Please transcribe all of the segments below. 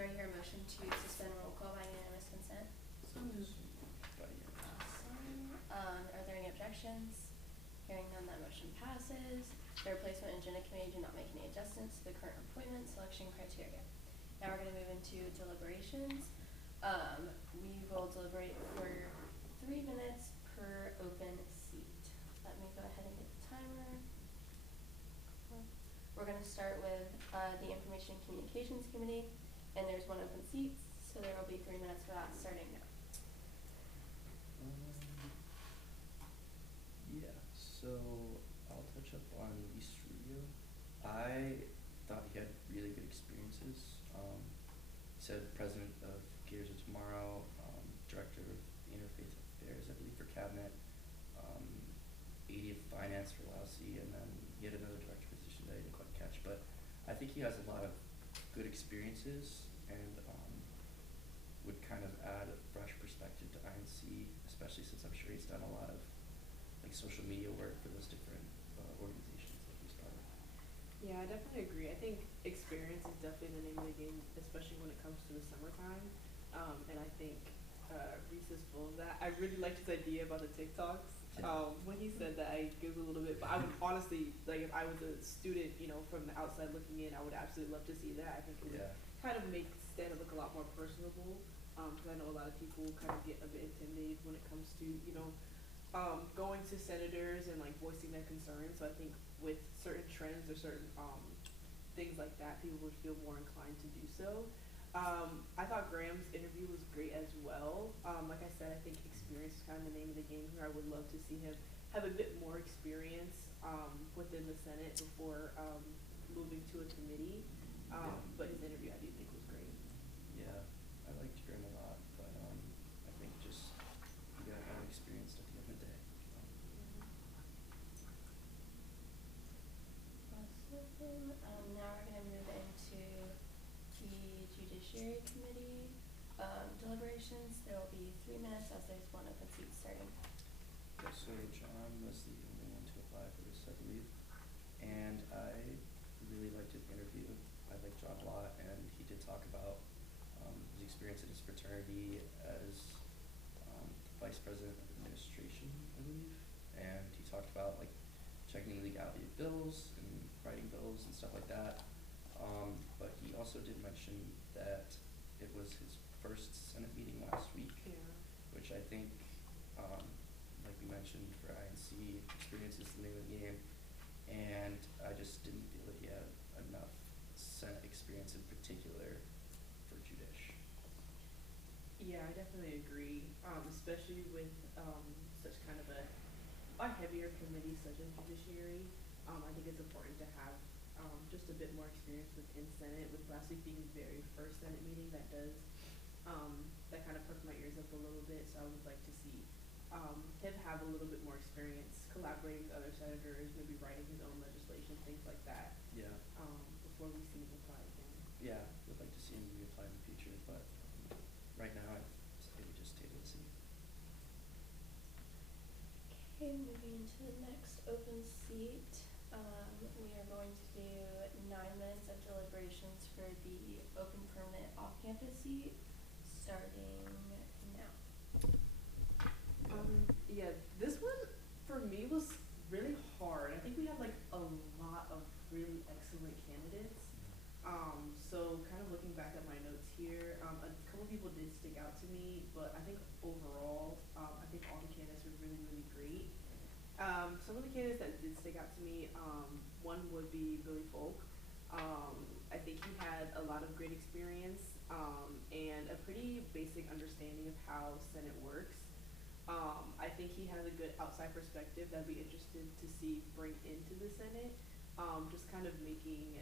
do I hear a motion to suspend roll call by unanimous consent? So moved. Awesome. Are there any objections? Hearing none, that motion passes. The replacement and agenda committee do not make any adjustments to the current appointment selection criteria. Now we're going to move into deliberations. We will deliberate for 3 minutes per open seat. Let me go ahead and get the timer. We're going to start with the Information and Communications Committee, and there's 1 open seat, so there will be 3 minutes for that starting now. Yeah, so I'll touch up on Luis Rubio. I thought he had really good experiences. He said president of Gears of Tomorrow, director of Interfaith Affairs, I believe, for Cabinet, AD of Finance for Lousy, and then he had another director position that I didn't quite catch. But I think he has a lot of good experiences and would kind of add a fresh perspective to INC, especially since I'm sure he's done a lot of like social media work for those different organizations that he's part of. Yeah, I definitely agree. I think experience is definitely the name of the game, especially when it comes to the summertime. And I think Reese is full of that. I really liked his idea about the TikToks. Yeah. When he said that, I giggled a little bit, but I would honestly, like, if I was a student, you know, from the outside looking in, I would absolutely love to see that. I think it would kind of make stand-up look a lot more personable, because I know a lot of people kind of get a bit intimidated when it comes to, you know, going to senators and like voicing their concerns. So I think with certain trends or certain things like that, people would feel more inclined to do so. I thought Graham's interview was great as well. Like I said, I think experience is kind of the name of the game here. I would love to see him have a bit more experience within the Senate before moving to a committee. But his interview I do think was great. Yeah, I liked Graham a lot, but I think just he got out experienced at the end of the day. Awesome. Now we're going to move into the Judiciary Committee deliberations. There will be 3 minutes as there's 1 open seat starting. Yeah, so John was the only one to apply for this, I believe, and I really liked his interview. I like John a lot, and he did talk about his experience in his fraternity as vice president of administration, I believe, and he talked about like checking the legality of bills and writing bills and stuff like that. But he also did mention that it was his first Senate meeting last week, which I think, like we mentioned, for INC, experience is the name of the game, and I just didn't feel that he had enough Senate experience in particular for Judish. Yeah, I definitely agree, especially with such kind of a heavier committee such as Judiciary. I think it's important to have just a bit more experience within Senate, with last week being his very first Senate meeting. That does, that kind of perked my ears up a little bit, so I would like to see him have a little bit more experience collaborating with other senators, maybe writing his own legislation, things like that. Yeah. Before we see him apply again. Yeah, would like to see him reapply in the future, but right now I say we just table and see. Okay, moving to the next open seat. We are going to do 9 minutes of deliberations for the open permanent off-campus seat, starting now. Yeah, this one for me was really hard. I think we had like a lot of really excellent candidates. So kind of looking back at my notes here, a couple people did stick out to me, but I think overall, I think all the candidates were really, really great. Some of the candidates that did stick out to me, one would be Billy Folk. I think he had a lot of great experience and a pretty basic understanding of how Senate works. I think he has a good outside perspective that I'd be interested to see bring into the Senate, just kind of making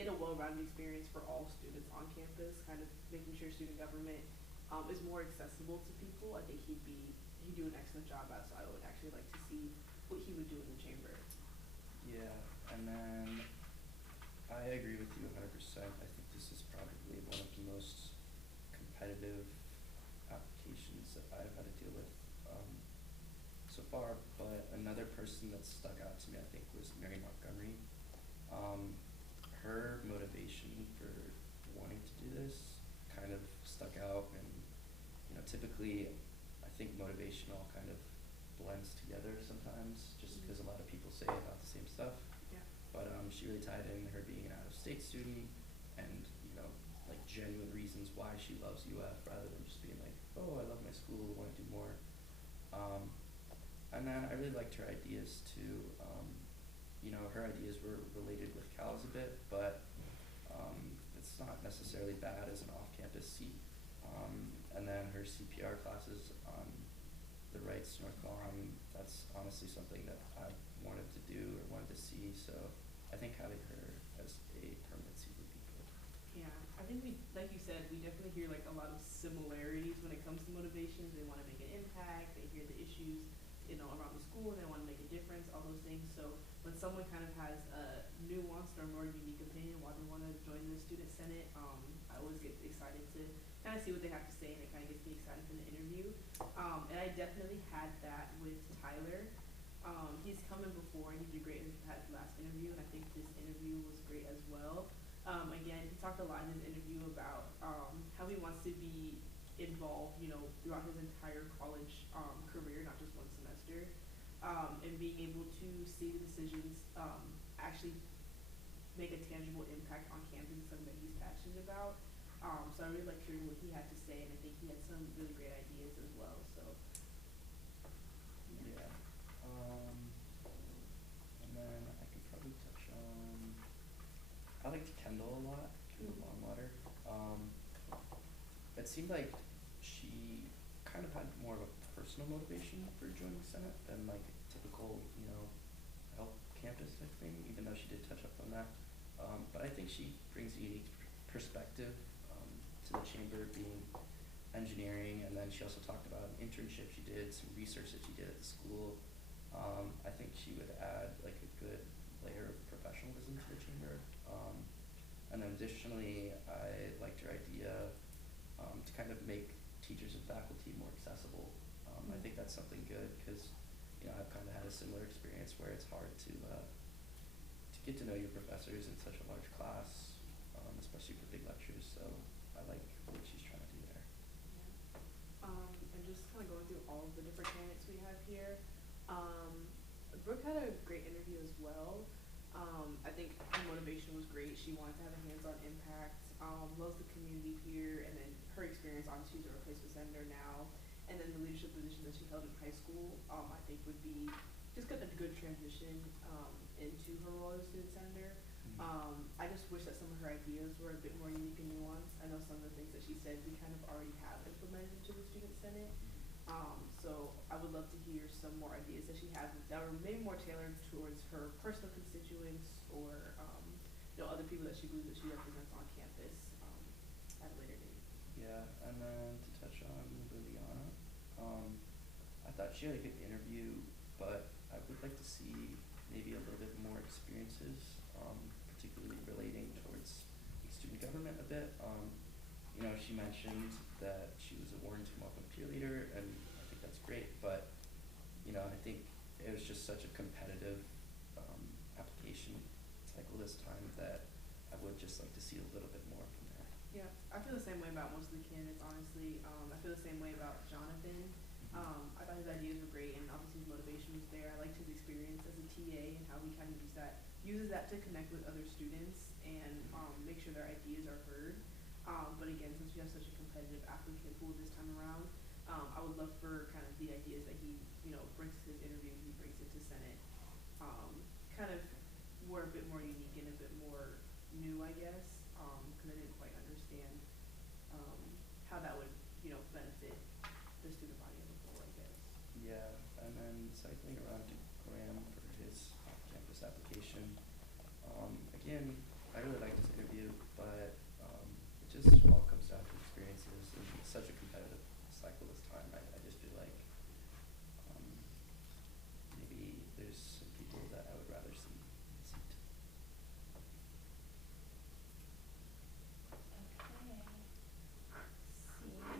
it a well-rounded experience for all students on campus, kind of making sure student government is more accessible to people. I think he'd do an excellent job at, so I would actually like to see what he would do in the chamber. Yeah, and then I agree with you 100%. I think this is probably one of the most competitive applications that I've had to deal with so far, but another person that stuck out to me, I think, was Mary Montgomery. Her motivation for wanting to do this typically, I think motivation all kind of blends together sometimes, just because a lot of people say about the same stuff. Yeah. But she really tied in her being an out-of-state student and, you know, like genuine reasons why she loves UF rather than just being like, oh, I love my school, I want to do more. And then I really liked her ideas too. You know, her ideas were related with CALS a bit, but it's not necessarily bad as an off-campus seat. And then her CPR classes on the rights to North Carolina, that's honestly something that I wanted to do or wanted to see, so I think having her as a permanent seat would be good. Yeah, I think we, like you said, we definitely hear like a lot of similarities when it comes to motivations. They want to make an impact, they hear the issues, you know, around the school, they want to make a difference, all those things. So when someone kind of has a nuanced or more unique opinion why they want to join the student senate, I always get excited to kind of see what they have to say, and it kind of gets me excited for the interview. And I definitely had that with Tyler. He's come in before and he did great in his last interview, and I think this interview was great as well. Again, he talked a lot in his interview about how he wants to be involved, you know, throughout his entire college career, not just one semester, and being able to see the decisions actually make a tangible impact on campus is something that he's passionate about. So I really liked hearing what he had to say, and I think he had some really great ideas as well. So Yeah. And then I could probably touch on, I liked Kendall a lot, Kendall Longwater. It seemed like she kind of had more of a personal motivation for joining Senate than like a typical, you know, help campus type thing, even though she did touch up on that. But I think she brings a unique perspective to the chamber, being engineering, and then she also talked about an internship she did, some research that she did at the school. I think she would add like a good layer of professionalism to the chamber. And then additionally, I liked her idea to kind of make teachers and faculty more accessible. I think that's something good because, you know, I've kind of had a similar experience where it's hard to get to know your professors in such a large class, especially for big lectures. So I like what she's trying to do there. yeah. And just kind of going through all of the different candidates we have here. Brooke had a great interview as well. I think her motivation was great. She wanted to have a hands-on impact, loves the community here, and then her experience, obviously she's a replacement senator now, and then the leadership position that she held in high school, I think would be just a good transition into her role as a student senator. I just wish that some of her ideas were a bit more unique and nuanced. I know some of the things that she said we kind of already have implemented into the student senate. So I would love to hear some more ideas that she has that are maybe more tailored towards her personal constituents or you know, other people that she believes that she represents on campus at a later date. Yeah, and then to touch on Liliana, I thought she had a good interview, but I would like to see maybe a little bit more experiences, particularly relating towards student government a bit. You know, she mentioned that she was a Warrington Welcome peer leader, and I think that's great, but, you know, I think it was just such a competitive application cycle this time that I would just like to see a little bit more from there. Yeah, I feel the same way about most of the candidates, honestly. I feel the same way about Jonathan. I thought his ideas were great, and obviously his motivation was there. I liked his experience as a TA and how he kind of uses that to connect with other students and make sure their ideas are heard. But again, since we have such a competitive applicant pool this time around, I would love for kind of the ideas that he, you know, brings to his interview, he brings it to Senate, kind of were a bit more unique and a bit more new, I guess, because I didn't quite understand how that would, you know, benefit the student body as a whole, I guess. Yeah, and then cycling around to Graham for his off-campus application. Again, I really liked his interview, but it just all comes down to experiences, and it's such a competitive cycle this time. I just feel like maybe there's some people that I would rather see in the seat. Okay. Seeing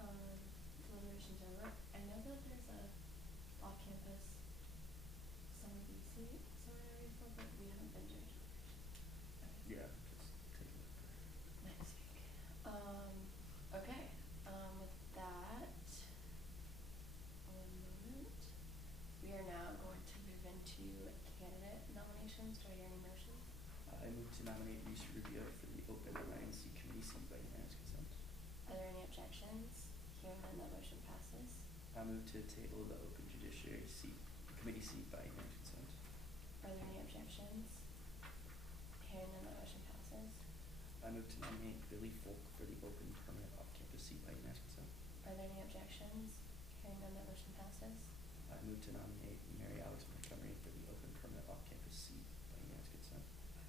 as deliberations are over, I know that there's a off-campus summer BC seminar for, but we to nominate Reese Rubio for the open INC committee seat by unanimous consent. Are there any objections? Hearing none, that motion passes. I move to table the open judiciary committee seat by unanimous consent. Are there any objections? Hearing none, that motion passes. I move to nominate Billy Folk for the open permanent off-campus seat by unanimous consent. Are there any objections? Hearing none, that motion passes. I move to nominate Mary Alex Montgomery for the open permanent off-campus seat by unanimous consent.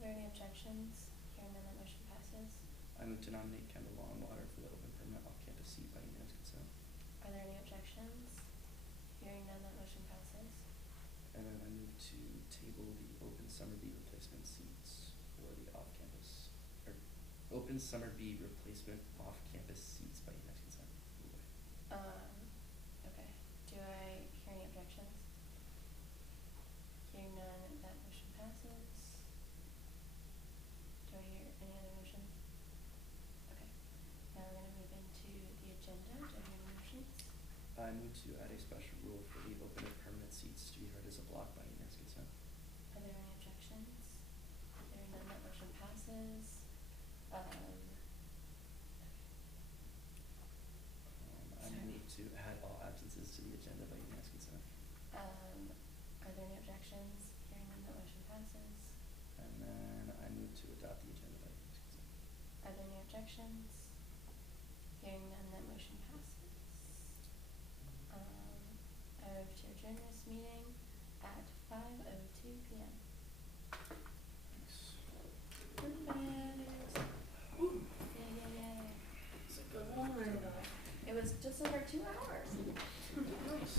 Are there any objections? Hearing none, that motion passes. I move to nominate Kendall Longwater for the open permanent off-campus seat by unanimous consent. Are there any objections? Hearing none, that motion passes. And then I move to table the open summer B replacement seats for the off-campus, or open summer B replacement off-campus seats by unanimous consent. Okay. Do I hear any objections? Hearing none, that motion passes. Do I hear any other motions? Okay. Now we're gonna move into the agenda. Do I hear any motions? I move to add a special rule for the open and permanent seats to be heard as a block by unanimous consent. Are there any objections? Hearing none, that motion passes. I Sorry. move to add all absences to the agenda by unanimous consent. Are there any objections? Hearing none, that motion passes. And then I move to adopt the agenda by unanimous consent. Are there any objections? Hearing none, that motion passes. I move to adjourn this meeting at 5:02 p.m. Thanks. Perfect. Yay. It's a good one. It was just over 2 hours. Nice.